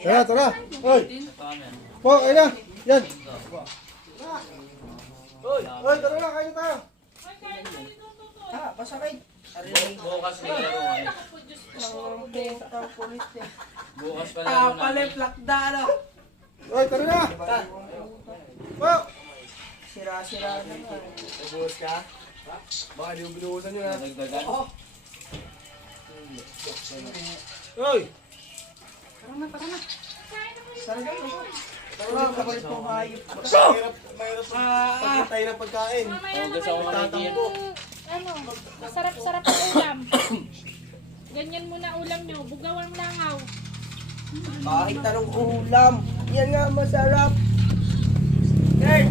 Tara, tara. Oy. Po, ayun na. Yan. Oy, tara na, kain na tayo. Pasakay. Bukas na laro kami. Bukas pa laro na. Plakdano. Oy, tara na. Po. Sira-sira na. Buhos ka? Baka di mo binuhusan yun ha? Nagdagan. Oy. Tara, kapalit po hayop. Mahirap pagkatay ng pagkain. Huwag sa mga kaibigan. Ano, masarap-sarap ang ulam. Ganyan muna ulam nyo, bugawang langaw. Kahit anong ulam. Yan nga masarap. Hey!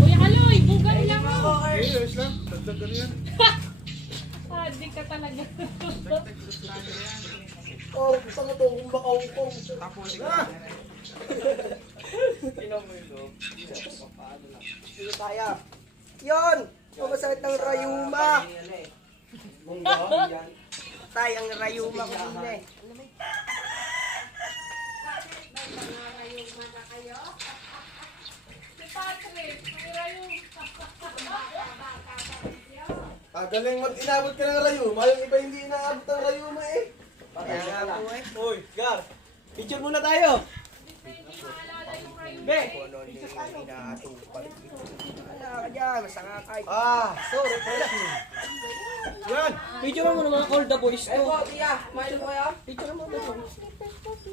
Kuya Aloy, bugaw langaw. Ayos lang. Dagdag ka yan. Di ka talaga. Oh, gusto mo to kung bakaw ko. Sige tayo. Yun! Pumasakit ng rayuma. Tay, ang rayuma ko din eh. Si Patrick, mayroon yung... Galing inabot ka ng rayuma. Yung iba hindi inaabot ng rayuma eh. Kaya nga po eh. Uy, Gar. Picture muna tayo. Hindi maalala yung rayon. Be. Kung ano yung inaatupal. Wala ka dyan, basta nga kahit. Sorry pala. Yan. Picture mo naman all the boys to. Picture mo the boys.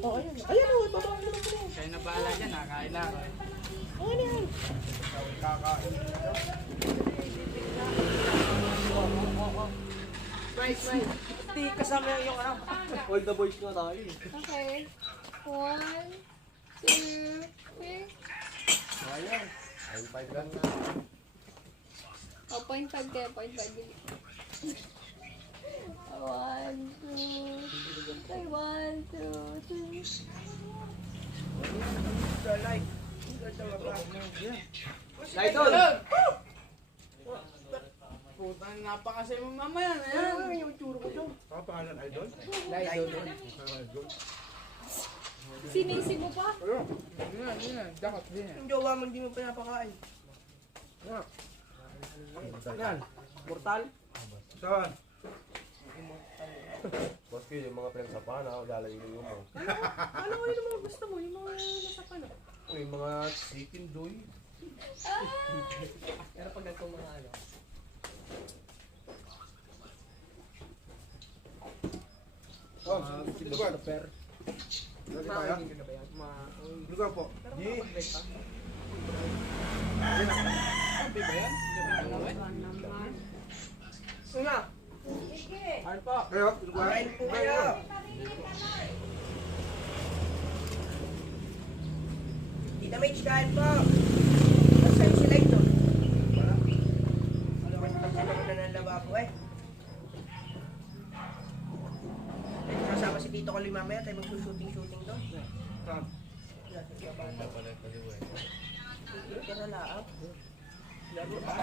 Oh, ayun. Ayun o, ito. Kaya na bahala dyan ha, kain na ako. Ano yan? Hindi kasama yung ano. All the boys na tayo. Okay. 1, 2, 3. Ayan. Ay, 5 lang na. Oh, 0.5 kaya 0.5 bili. 1, 2, 3. 1, 2, 3. Idol! Putang napakasay mo mamaya na yan. Yung tsuro ko dyan. Ano pangalan, Idol? Idol. Sinisig mo pa? Yan, dapat din. Yung jowa mo hindi mo pinapakain. Yan. Mortal. Saan? Boss ko yung mga pinagsapahan ha. Lalagay mo mo. Ano mo yung mga gusto mo? Yung mga nasa pala. Yung mga chicken doy. Pero pag ito mga ano. Oh, lugar. Lagi tayo. Lugar po. Di. Una. Ano po? Kayo, lugar. Kain po kayo. Tita Mitch, kain po. Basta yung sila ito. Basta na ng lababo eh. Kasama si Tito ko mamaya tayo magsushooting-shooting doon. Saan? Kaya laap. Laro ba?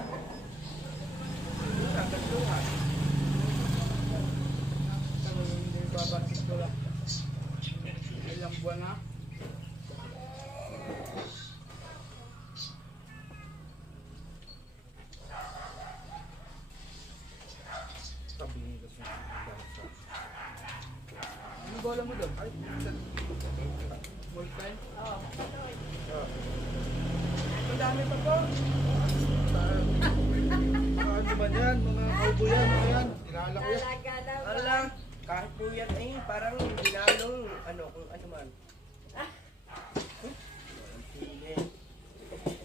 Nagkatuhan. Hindi babakit ko lang. Ilang buwan na. Sabihin kasi. Ano bola mo doon? Full time? Ang dami pa po. Ano ba yan? Mga kaubo yan, mga yan. Kilala ko yan. Ano lang, kahit po yan eh, parang ginalong ano, kung ano man. Hindi.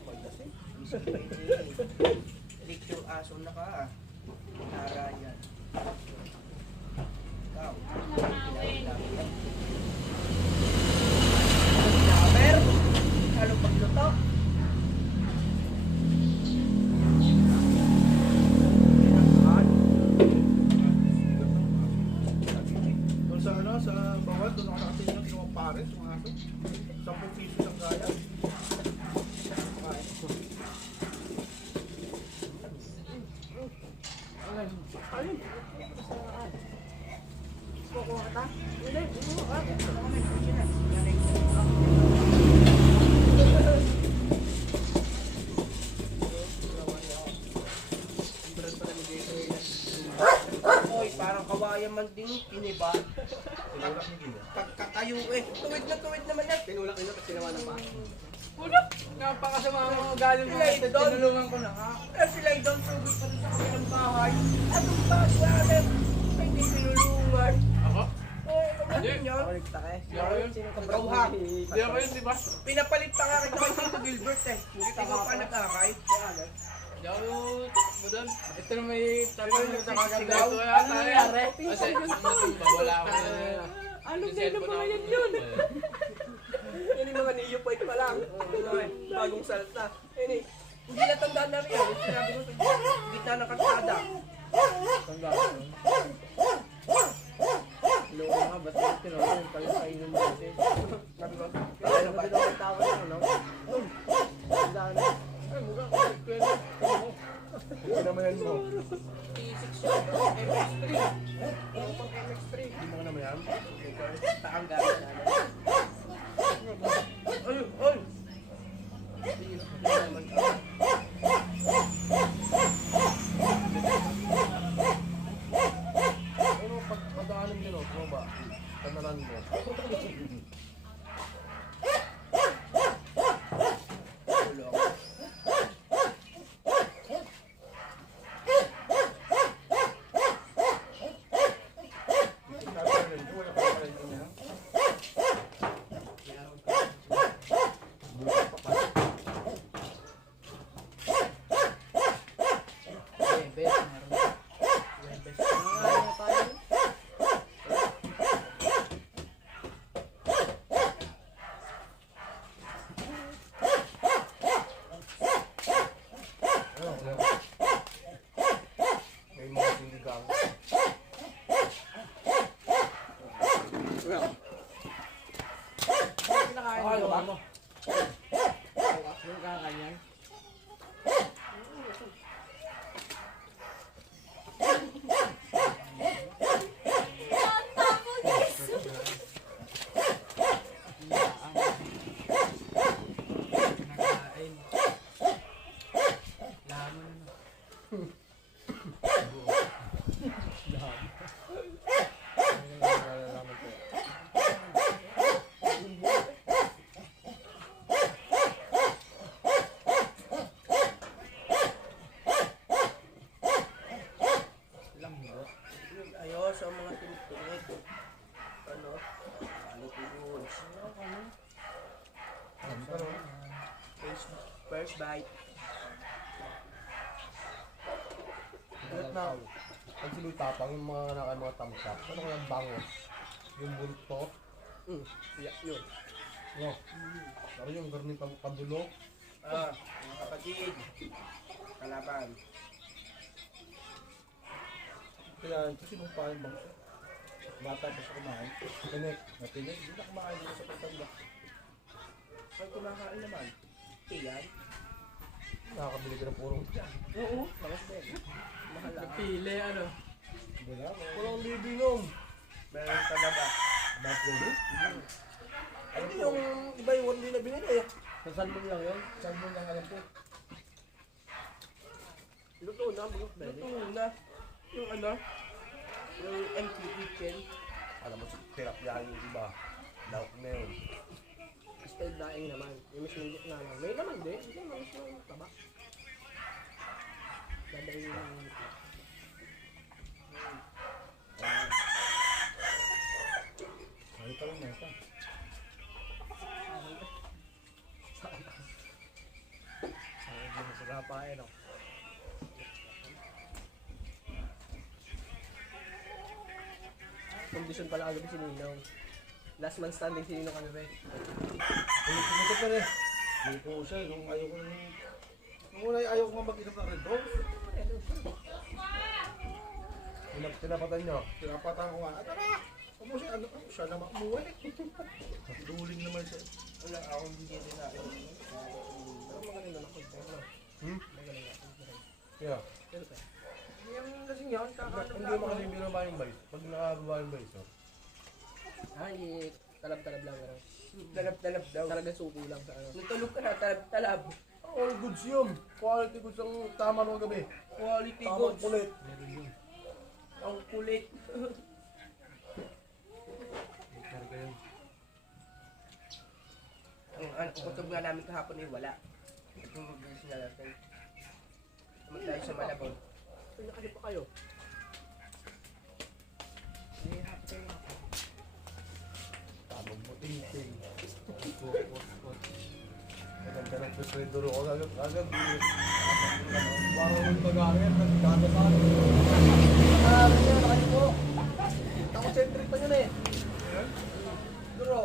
Magdas eh. Isip pa ito eh. Lik yung aso na ka ah. Nara yan. Ikaw. Laber. Halo pagluto. Doon sa ano, sa bawat, doon ako nakatingin yung mga pares, mga aso. 10 piso ang kaya. Kukuha ka ta? Hindi, kukuha ka. Pagkatayo eh. Tuwid naman na. Tinulak-inulak at sinawa ng paa. Ulo! Napakasama mo galing mo. Sila ito doon. Tinulungan ko na ha. Eh sila doon sugod pa rin sa kanilang bahay. Anong bahay namin? Ay, hindi tinulungan. Ako? Oo, ikaw Hindi. natin yun. Hindi ako yun. Ikaw ha. Hindi ako yun, di ba? Pinapalit pa nga kita kay Tito Gilbert eh. Ikaw pa nagkakay. Hindi ako budol. Ito na may Ikaw yung nagsisigaw. Ito kaya Ano tayo. nangyari? Kasi natumba, wala ako na. Anong day na pangalan yun? Yan yung mga neophyte pa lang. Bagong salta. Yan eh. Hindi natandaan na rin yan. Sinabi ko sa gitna ng kalsada. Tanda ko. Loko nga, ba't yung tinulungan pala sa inyong kasi? Sabi ko, Kaya naman din ako tawag na, no? Tanda na. Ay, mukha ko. Kwento. Hindi naman yan mo. T6 yun. MX3. Ano pang MX3? Hindi mo ka naman yan. Taang gamit na. Ay, ay! Ano pagdaanan nyo, no? Ano ba? Tanaran mo. May mga sinigang. Ay, ba mo? Yung kakanyan. Ayos, ang mga tinik-tinik. Ano? Quality goods. First bite. Ulit na. Pag sila tapang yung mga anak mga tamsak. Ano kaya bangos? Yung bulto. Iyak yun. No. Pero yung garni padulo. Ah, mga kapatid. Kalaban. Kaya kasi nung paano bang bata pa siya kumain. Tinik. Natinig, hindi na kumain dito sa pagtanda. Pag kumakain naman. Iyan. Nakakabili ka ng purong dyan. Oo. Malas din. Mahal lang. Pili, ano? Hindi na, Walang libinom. Meron talaga. Ba't gano'n? Ay, di yung iba yung hindi na binili. Sa salmon lang yun? Saan mo lang alam ko? Luto na, bulok na. Luto na. Yung ano? Yung MT chicken. Alam mo, tirap yan yung iba. Lauk na yun. Style daing naman. Yung mismo na lang. May naman din. Hindi naman mismo yung taba. Dadaing yung Ay, pa lang na ito. sa kapain, no? Kondisyon pala agabi si Ninong. Last man standing si Ninong kami, Pumutok na rin. Hindi po siya, nung ayaw ko nung... Nung una ayaw ko nga mag-inom ng Red Bull. Tinapatan nyo. Pinapatan ko nga, ano na? Ano siya, ano? Siya naman umuwi. Duling naman siya. Wala akong hindi rin na. Pero magaling na ako. Magaling na ako. Yeah. Yung lasing yun, Hindi mo kasi binaba yung bais. Pag nakababa yung bais, oh. Hindi talab-talab lang. Ano. Dalap-dalap daw. Talaga suko lang sa ano. Natulog ka na, talab-talab. All goods yun. Quality goods ang tama nung gabi. Quality Tamang goods. kulit. Ang kulit. kukutob nga namin kahapon eh, wala. Yung mabilis na natin. Naman tayo sa Malabon. Pinakali pa kayo. Tabog mo, ting-ting. Maganda ng preswendor ako. Agad. Parang yung mag-aangin. Nagkakasan. Kanya, nakain po. Ako-centric pa yun eh. Duro.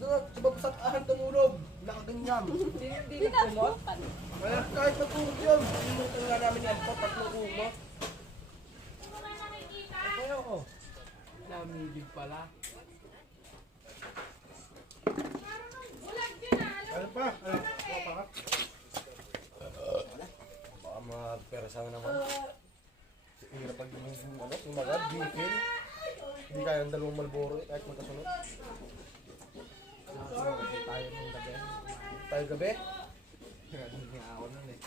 Duro, sa babasakahan tumulog. Nakaganyan. Hindi nagkumot. Kaya kahit matulog yun. Pinutong nga namin yan po, tatlong kumot. Kaya ako. Namigig pala. Ano pa? Ano pa ka? Baka magperasang naman. Hirap pag yung magad, bingkin. Hindi kaya ang dalawang Malboro eh, kahit magkasunod. Tayo ng gabi. Tayo gabi. Hindi nga ako nun eh.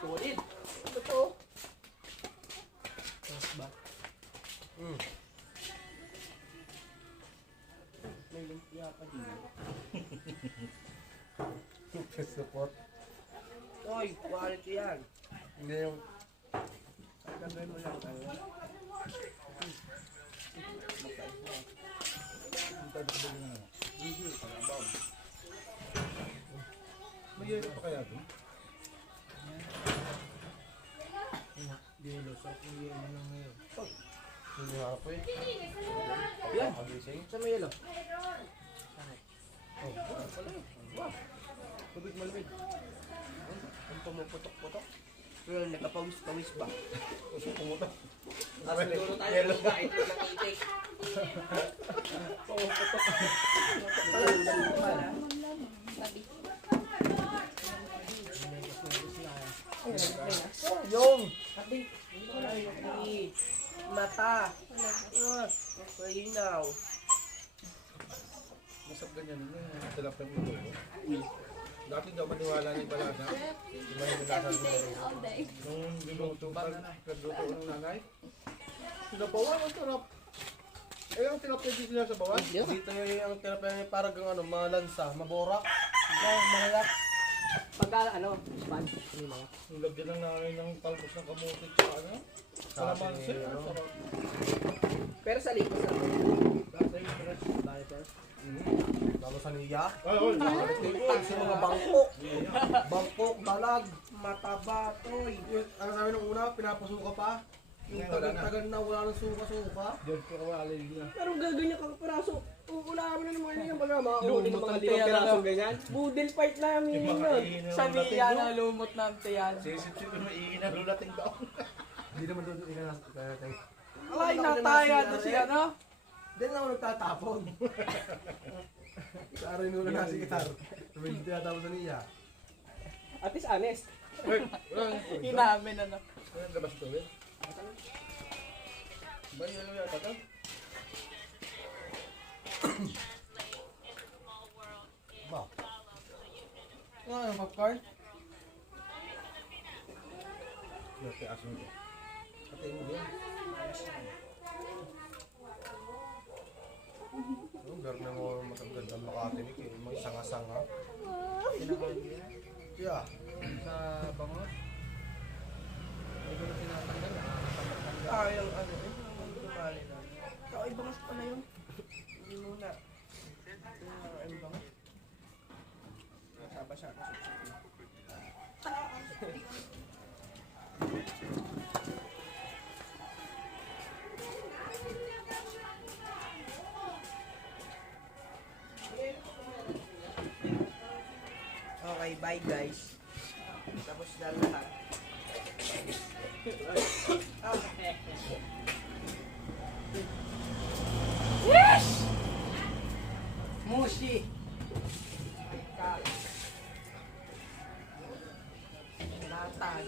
Solid. Totoo. Tapos ba? May lumpia pa din. Support. Oy, quality yan. Hindi yung Gagawin mo lang. May yelo pa kaya doon? Yelo. Sarap yung yelo lang ngayon. hindi nga ako eh. Yan. Pagising. Saan may yelo? Tubig malamig. Ang pumuputok-putok. Pero nakapawis-pawis ba? Gusto pumunta. Siguro tayo yelo ba? Ito lang itik. Pumuputok. Pala. Yung! Ay, mata. Malinaw. Masap ganyan yung tilap ng ito. Dati daw maniwala ni Balana. Di ba yung nilasal mo? Nung niluto nagluto ng nanay. Sinabawan ang sarap. Eh, ang tilap yung sila sa bawan. Dito yung tinapay niya parang ano, malansa, maborak. Malak. Pagka ano, span. Hindi na. Nilagyan ng nanay ng talbos ng kamutit sa ano. Kalamansi. ano. Sarap. Pero sa likod sa Dati yung fresh diaper. Lalo sa niya. Ay, oy. Sa mga bangkok. Bangkok, dalag. mataba, toy. Ano sabi nung una, pinapasuka pa. Yung tagal-tagal na wala nang suka-suka. Diyan ko kawalin niya. Pero gaganyan kang piraso. Uulamin na naman yun yung baga mga Lumot ng mga ang limang tiyan piraso na. ganyan. Budel part namin Yung yun. mga iina Sa ng lulating niya doon. na lumot ng tiyan. Sisip-sip yung iina ng lulating daw. Hindi naman doon inanas. Alay na tayo to si ano? Diyan lang ako nagtatapon. Sa araw nila na si Kitar. Hindi tinatapon sa niya. At least honest. Wait, wala. Inamin ano. Wala labas ito, eh. Ba, yelo yata daw? Ba? Ano yung popcorn? Dati aso nito. Pati mo yan. Lugar na mo matagad ang makatinik eh. May sanga-sanga. Yeah. Sa bangos. Hindi ko na tinatanggal. Yung ano, yung tumali na. Ay, bangas pala yun. Hindi muna. Yung bangas. Nasaba siya. Okay, bye guys. Tapos na lahat. Mushi! Latag.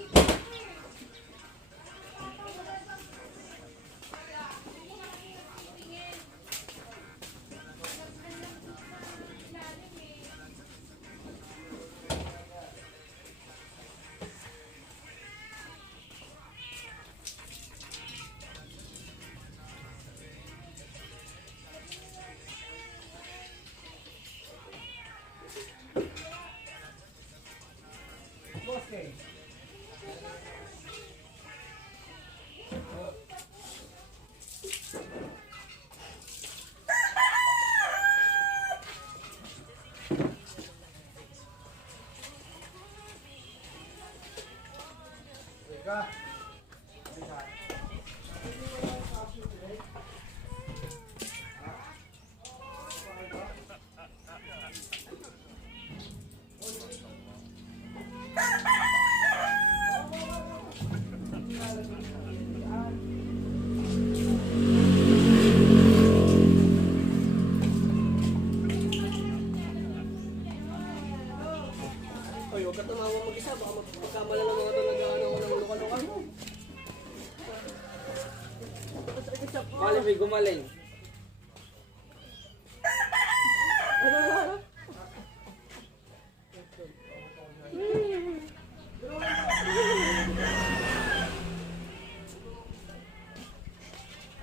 ka. Oy, huwag ka tumawa mag-isa. Baka magkamala ng mga ito nag-ano ko ng luka-luka mo. Kali may gumaling.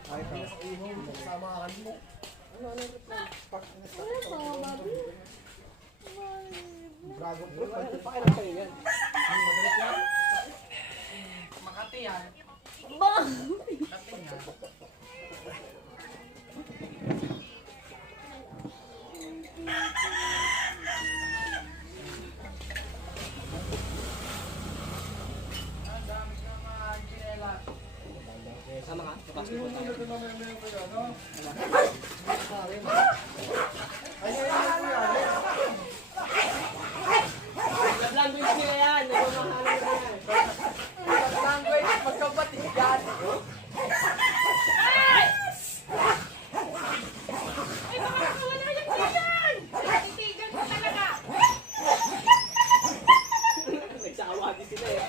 Kahit na sa ihong, samahan mo. Dragon fruit. Pakilang sa'yo yan. Makati yan. Sama ka? Sa basketball tayo. Love language nila yan. Nagmamahalan nila yan. Language, magkapatid yan. Ay, baka wala yung tigan! Titigan mo talaga! Nagsawa din sila eh.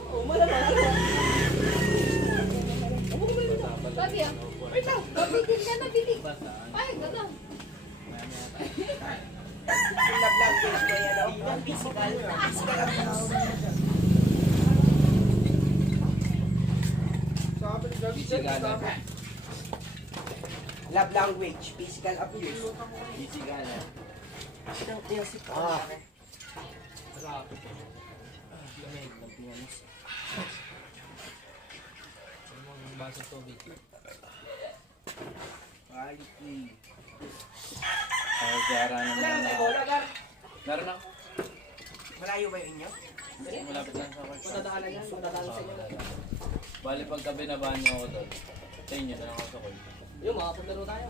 Oo, malamang. Sabi ah, wait lang, bitig ka na, bitig. Ay, gano'n. Love language ko yan, oh. Physical. Sabi ni Gabi, sabi. Love language, physical abuse. Ah, Baso tubig. Meron sa bola, Gar. Meron ako. Malayo ba yun inyo? Malapit lang sa akin. Matadaanan yan. Matadaanan sa inyo. Bali pagka binabahan niyo ako doon, sa inyo na lang ako sa call. Yung makapunta tayo.